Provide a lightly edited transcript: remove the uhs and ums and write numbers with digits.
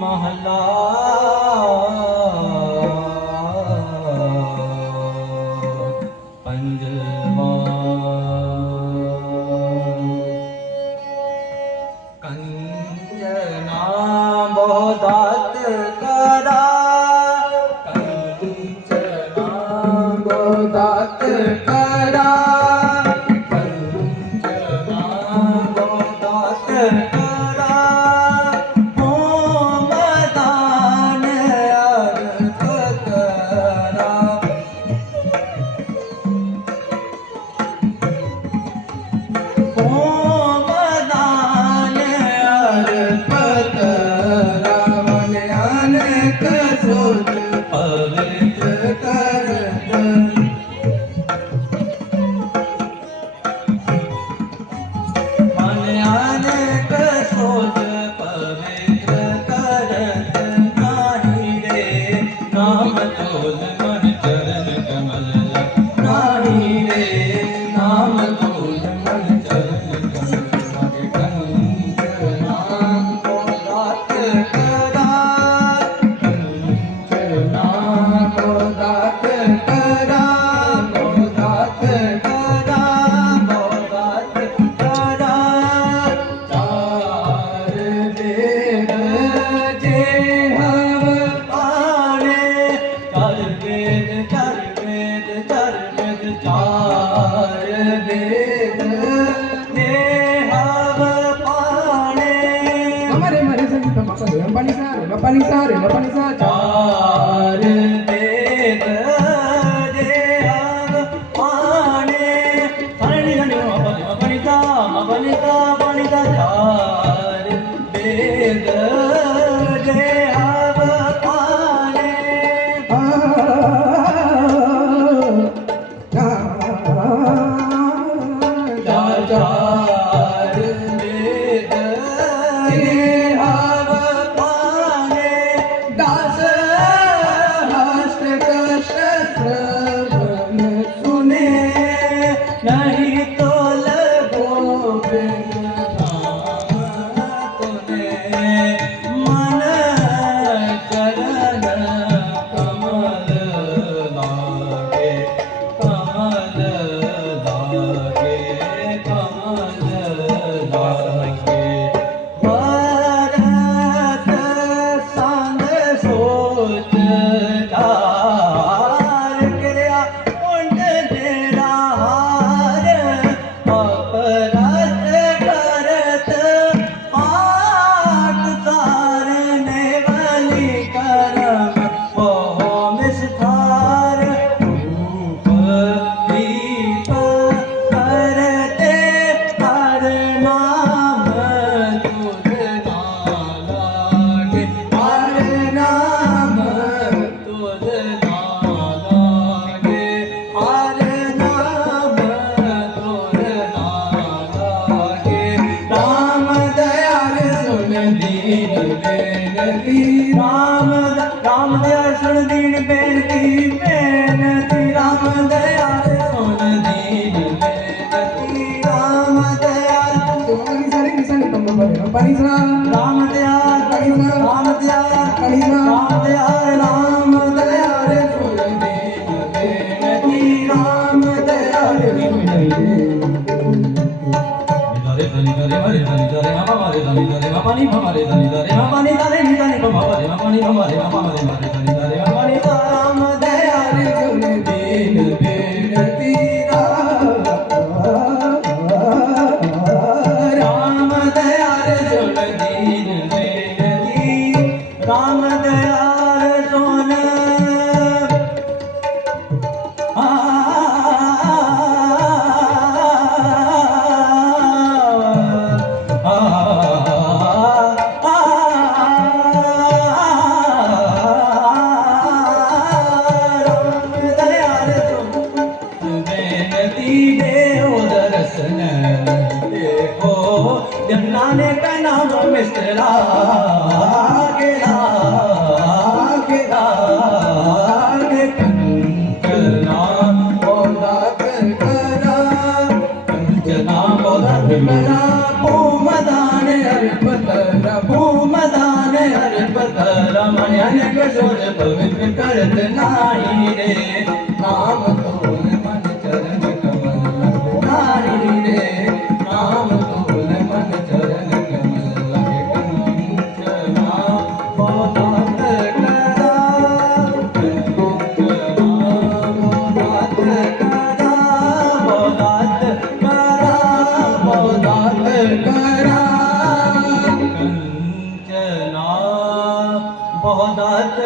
महला पंजवा कंचना बोधात करा कंचना बोधात करा कंचना बोधात करा Panisa, चार वेद जे हव पाने धनी धनी पनिता पनिता पनिता चार वेद जे हव पाने चार वेद जे हव नहीं तो लगो मन चरण कमल लागे कमल लागे कमल लागे भरत संग सोच राम दयाल सुन दीन बेनती बेनती राम दयाल सुन दीन बेनती राम दयाल Panisa, राम दयाल राम दयाल राम दयाल राम दयाल सुन दीन बेनती राम दयाल धनी धरे मरे धनी धरे मामा मरे धनी धरे मामा नी मरे धनी धरे मामा नी धरे नी धरे मामा मरे मामा नी मरे मामा मरे मरे धनी धरे मामा नी राम दयाल सुन दीन बेनती राम दयाल सुन दीन बेनती राम दयाल सुन जमनाने का नाम मिश्रा गेला गेला कंचना बोला कंचना जोर पवित्र करत नाही रे नाम तोल मन चरण कमल नाही रे नाम तोल मन चरण कमल कंचना बहुदात करा कंचना बहुदात करा बहुदात करा बहुदात करा कंचना बहुदात